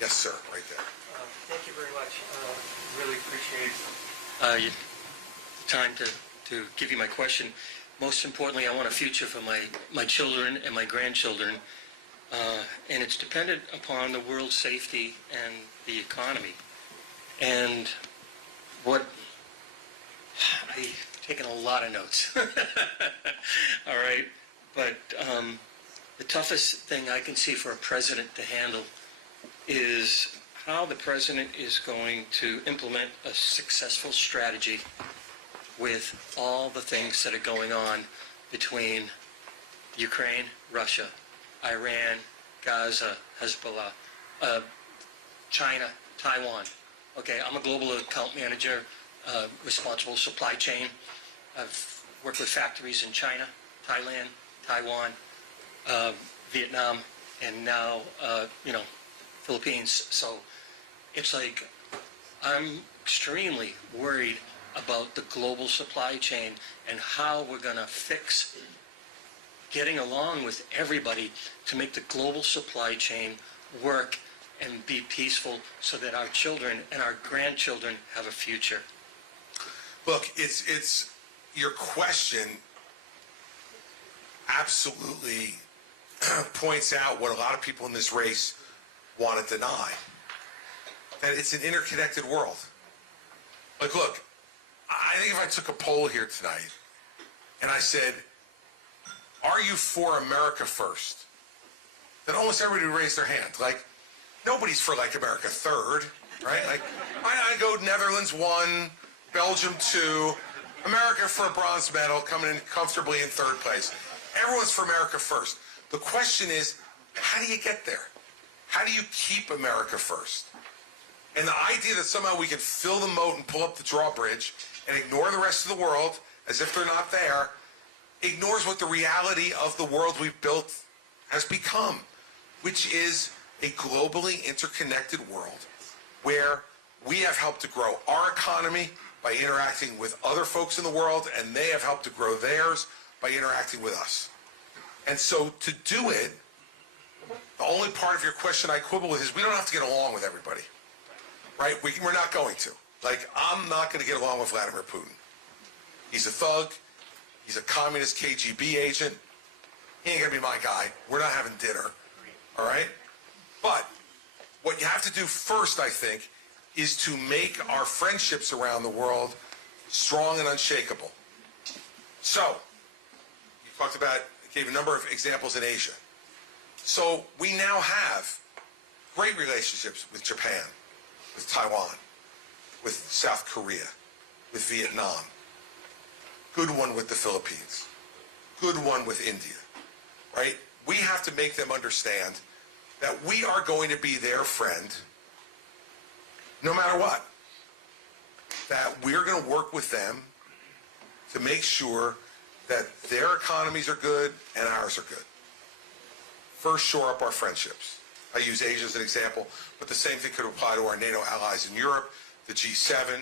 Yes, sir, right there. Thank you very much. Really appreciate your time to give you my question. Most importantly, I want a future for my children and my grandchildren, and it's dependent upon the world's safety and the economy. And I've taken a lot of notes. All right, but the toughest thing I can see for a president to handle is how the president is going to implement a successful strategy with all the things that are going on between Ukraine, Russia, Iran, Gaza, Hezbollah, China, Taiwan. Okay, I'm a global account manager, responsible supply chain. I've worked with factories in China, Thailand, Taiwan, Vietnam, and now, Philippines. So it's like I'm extremely worried about the global supply chain and how we're going to fix getting along with everybody to make the global supply chain work and be peaceful so that our children and our grandchildren have a future. Look, it's your question absolutely points out what a lot of people in this race want to deny. That it's an interconnected world. Like, look, I think if I took a poll here tonight and I said, are you for America first? Then almost everybody would raise their hand. Like, nobody's for, like, America third, right? Like, I go Netherlands 1, Belgium 2, America for a bronze medal, coming in comfortably in third place. Everyone's for America first. The question is, how do you get there? How do you keep America first? And the idea that somehow we can fill the moat and pull up the drawbridge and ignore the rest of the world as if they're not there ignores what the reality of the world we've built has become, which is a globally interconnected world where we have helped to grow our economy by interacting with other folks in the world, and they have helped to grow theirs by interacting with us. And so to do it, the only part of your question I quibble with is we don't have to get along with everybody, right? We're not going to. Like, I'm not going to get along with Vladimir Putin. He's a thug. He's a communist KGB agent. He ain't going to be my guy. We're not having dinner, all right? But what you have to do first, I think, is to make our friendships around the world strong and unshakable. So, you talked about, gave a number of examples in Asia. So we now have great relationships with Japan, with Taiwan, with South Korea, with Vietnam. Good one with the Philippines. Good one with India, right? We have to make them understand that we are going to be their friend no matter what. That we're going to work with them to make sure that their economies are good and ours are good. First, shore up our friendships. I use Asia as an example, but the same thing could apply to our NATO allies in Europe, the G7,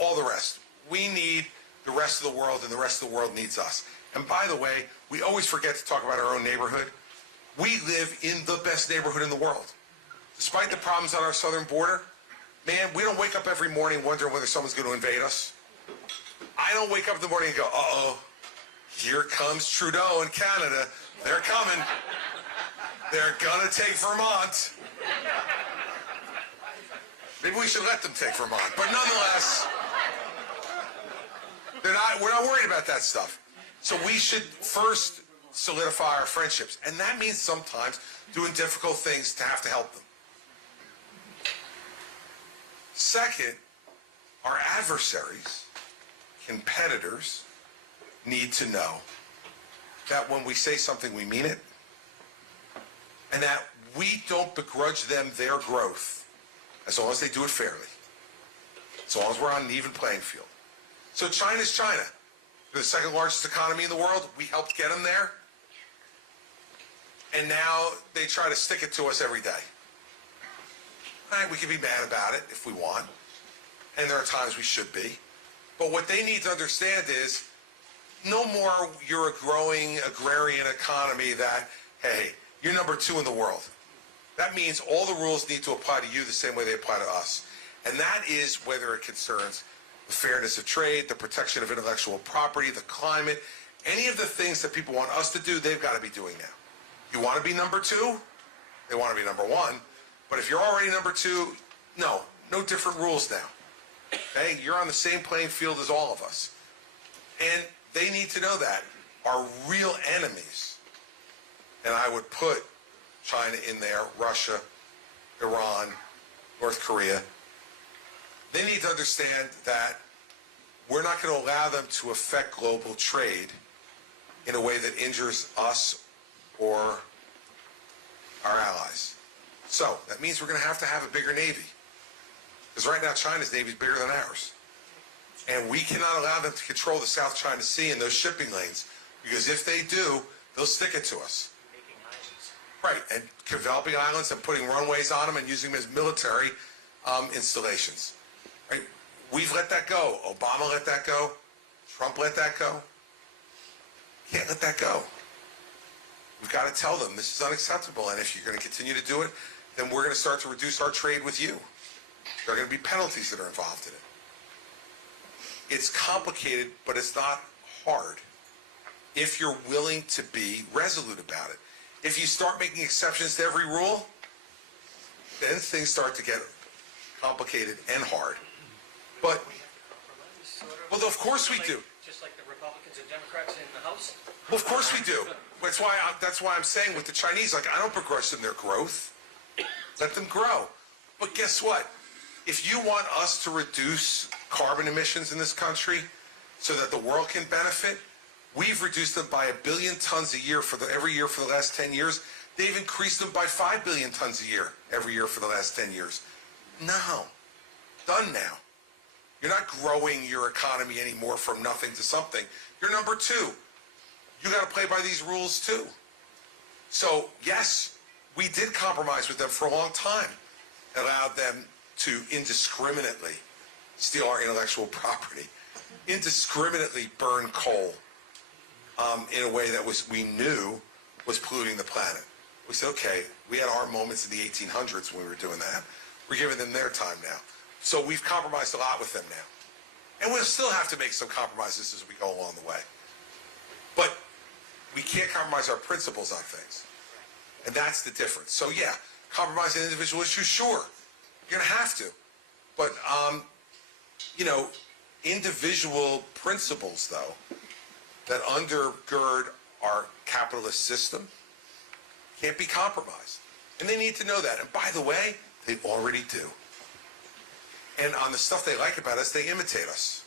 all the rest. We need the rest of the world, and the rest of the world needs us. And by the way, we always forget to talk about our own neighborhood. We live in the best neighborhood in the world. Despite the problems on our southern border, man, we don't wake up every morning wondering whether someone's going to invade us. I don't wake up in the morning and go, uh-oh, here comes Trudeau in Canada. They're coming. They're going to take Vermont. Maybe we should let them take Vermont. But nonetheless, we're not worried about that stuff. So we should first solidify our friendships. And that means sometimes doing difficult things to have to help them. Second, our adversaries, competitors, need to know that when we say something, we mean it, and that we don't begrudge them their growth as long as they do it fairly, as long as we're on an even playing field. So China's China. They're the second largest economy in the world. We helped get them there. And now they try to stick it to us every day. All right, we can be mad about it if we want. And there are times we should be. But what they need to understand is no more you're a growing agrarian economy that, hey, you're number 2 in the world. That means all the rules need to apply to you the same way they apply to us. And that is whether it concerns the fairness of trade, the protection of intellectual property, the climate, any of the things that people want us to do, they've got to be doing now. You want to be number two? They want to be number one. But if you're already number two, no different rules now. Okay? You're on the same playing field as all of us. And they need to know that. Our real enemies, and I would put China in there, Russia, Iran, North Korea, they need to understand that we're not going to allow them to affect global trade in a way that injures us or our allies. So that means we're going to have a bigger Navy. Because right now China's Navy is bigger than ours. And we cannot allow them to control the South China Sea and those shipping lanes. Because if they do, they'll stick it to us. Making islands. Right, and developing islands and putting runways on them and using them as military installations. Right? We've let that go. Obama let that go. Trump let that go. Can't let that go. We've got to tell them this is unacceptable, and if you're going to continue to do it, then we're going to start to reduce our trade with you. There are going to be penalties that are involved in it. It's complicated, but it's not hard if you're willing to be resolute about it. If you start making exceptions to every rule, then things start to get complicated and hard. But, well, of course we do. Just like the Republicans and Democrats in the House? Well, of course we do. That's why I'm saying with the Chinese, like, I don't begrudge them their growth. Let them grow. But guess what? If you want us to reduce carbon emissions in this country so that the world can benefit, we've reduced them by 1 billion tons a year every year for the last 10 years. They've increased them by 5 billion tons a year every year for the last 10 years. No. Done now. You're not growing your economy anymore from nothing to something. You're number two. You got to play by these rules too. So, yes, we did compromise with them for a long time. Allowed them to indiscriminately steal our intellectual property, indiscriminately burn coal in a way that we knew was polluting the planet. We said, okay, we had our moments in the 1800s when we were doing that. We're giving them their time now. So we've compromised a lot with them now. And we'll still have to make some compromises as we go along the way. But we can't compromise our principles on things. And that's the difference. So yeah, compromise on individual issues, sure. You're going to have to. But, individual principles, though, that undergird our capitalist system can't be compromised. And they need to know that. And by the way, they already do. And on the stuff they like about us, they imitate us.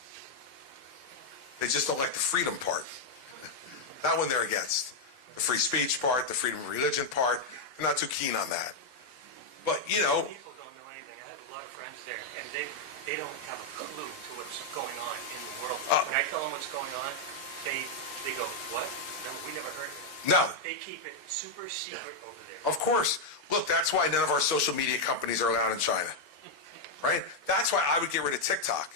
They just don't like the freedom part. That one they're against. The free speech part, the freedom of religion part, they're not too keen on that. But, People don't know anything. I have a lot of friends there, and they don't have a clue to what's going on in the world. When I tell them what's going on, they go, what? No, we never heard of it. no, They keep it super secret over there. of course. Look, that's why none of our social media companies are allowed in China. Right? That's why I would get rid of TikTok.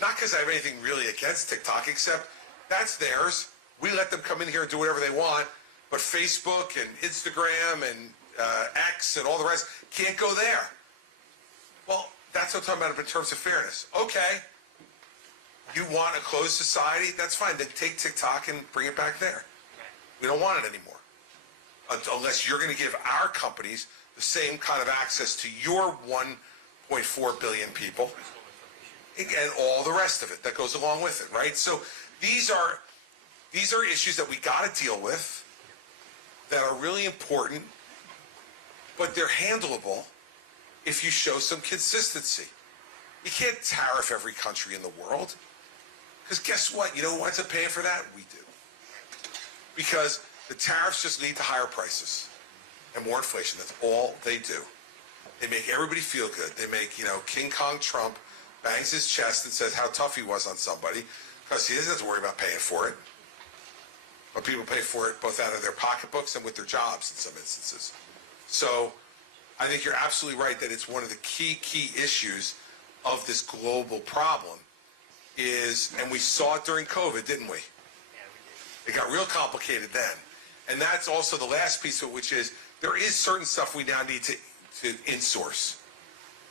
Not because I have anything really against TikTok, except that's theirs. We let them come in here and do whatever they want, but Facebook and Instagram and X and all the rest can't go there. Well, that's what I'm talking about in terms of fairness. Okay, you want a closed society? That's fine. Then take TikTok and bring it back there. We don't want it anymore. Unless you're going to give our companies the same kind of access to your 1.4 billion people and all the rest of it that goes along with it, right? So these are issues that we got to deal with that are really important, but they're handleable if you show some consistency. You can't tariff every country in the world, because guess what? You know who winds up paying for that? We do. Because the tariffs just lead to higher prices and more inflation. That's all they do. They make everybody feel good. They make, King Kong Trump bangs his chest and says how tough he was on somebody, because he doesn't have to worry about paying for it. But people pay for it both out of their pocketbooks and with their jobs in some instances. So I think you're absolutely right that it's one of the key issues of this global problem is, and we saw it during COVID, didn't we? It got real complicated then. And that's also the last piece of it, which is there is certain stuff we now need to insource.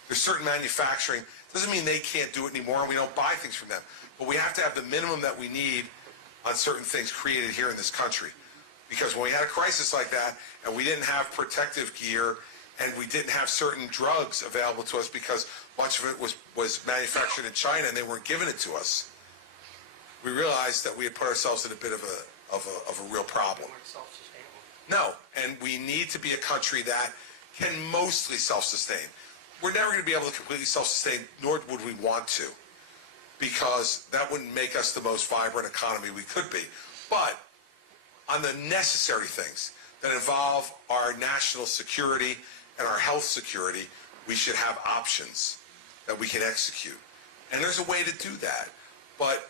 There's certain manufacturing. Doesn't mean they can't do it anymore and we don't buy things from them. But we have to have the minimum that we need on certain things created here in this country. Because when we had a crisis like that and we didn't have protective gear and we didn't have certain drugs available to us because much of it was manufactured in China and they weren't giving it to us, we realized that we had put ourselves in a bit of a real problem. No, and we need to be a country that can mostly self-sustain. We're never going to be able to completely self-sustain, nor would we want to, because that wouldn't make us the most vibrant economy we could be. But on the necessary things that involve our national security and our health security, we should have options that we can execute. And there's a way to do that. But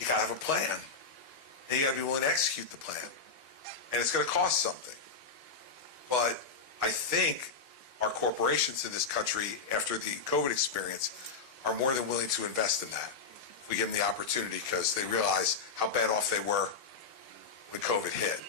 you got to have a plan. And you got to be willing to execute the plan. And it's going to cost something. But I think our corporations in this country, after the COVID experience, are more than willing to invest in that if we give them the opportunity, because they realize how bad off they were when COVID hit.